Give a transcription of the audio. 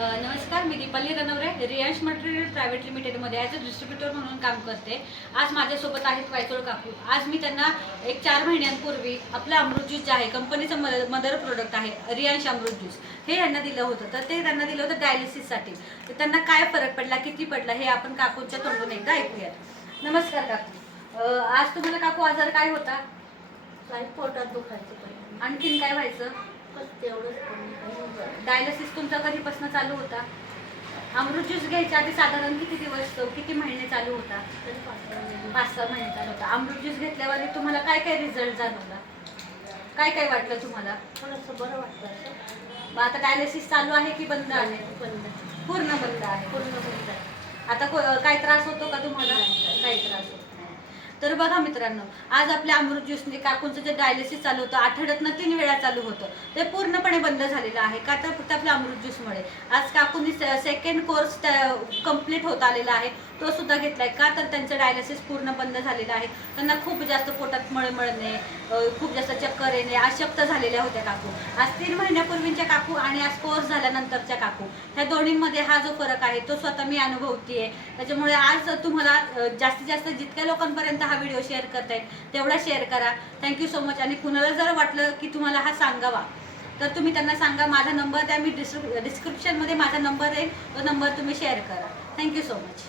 नमस्कार मी Deepali Ranaware Riyansh material private लिमिटेडमध्ये ॲज अ डिस्ट्रीब्युटर म्हणून काम करते. आज माझ्यासोबत आहेत वायचोळ काकू. आज मी त्यांना एक चार महिन्यांपूर्वी आपलं अमृत ज्यूस जे आहे कंपनीचं मदर मदर प्रोडक्ट आहे रियांश अमृत ज्यूस हे यांना दिलं होतं. तर ते त्यांना दिलं होतं डायलिसिससाठी तर त्यांना काय फरक पडला किती पडला हे आपण काकूंच्या तोंडून एकदा ऐकूयात. नमस्कार काकू. आज तुम्हाला काकू आजार काय होता? पोटात दुखायचं आणखीन काय व्हायचं? तेवढंच कमी. डायलिसिस तुमचा कधीपासून चालू होता? अमृत ज्यूस घ्यायच्या आधी साधारण किती दिवस किती महिने चालू होता? तरी पाच सहा महिने. पाच सहा महिने चालू होता. अमृत ज्यूस घेतल्यावर तुम्हाला काय काय रिझल्ट जाणवला? काय काय वाटलं तुम्हाला? थोडंसं बरं वाटतं असं. मग आता डायलिसिस चालू आहे की बंद आहे? बंद पूर्ण बंद आहे. पूर्ण बंद आहे. आता को- काय त्रास होतो का तुम्हाला काही त्रास होत नाही तर बघा मित्रांनो आज आपल्या अमृत ज्यूसने काकूंचं जे डायलिसिस चालू होतं आठवड्यातनं तीन वेळा चालू होतं. ते पूर्णपणे बंद झालेलं आहे का तर फक्त आपल्या अमृत ज्यूसमुळे आज काकूंनी सेकंड कोर्स कंप्लीट होत आलेला आहे तो सुद्धा घेतलाय. का तर त्यांचं डायलिसिस पूर्ण बंद झालेलं आहे. त्यांना खूप जास्त पोटात मळमळणे खूप जास्त चक्कर येणे अशक्त झालेल्या होत्या काकू. आज तीन महिन्यापूर्वीच्या काकू आणि आज कोर्स झाल्यानंतरच्या काकू. ह्या दोन्हींमध्ये हा जो फरक आहे तो स्वतः मी अनुभवतीये. त्याच्यामुळे आज तुम्हाला जास्तीत जास्त जितक्या लोकांपर्यंत हा व्हिडिओ शेअर करता येईल तेवढा शेअर करा. थँक्यू सो मच आणि कुणाला जर वाटलं की तुम्हाला हा सांगावा तर तुम्ही त्यांना सांगा माझा नंबर द्या. मी डिस्क्रिप डिस्क्रिप्शनमध्ये माझा नंबर आहे. तो नंबर तुम्ही शेअर करा. Thank you so much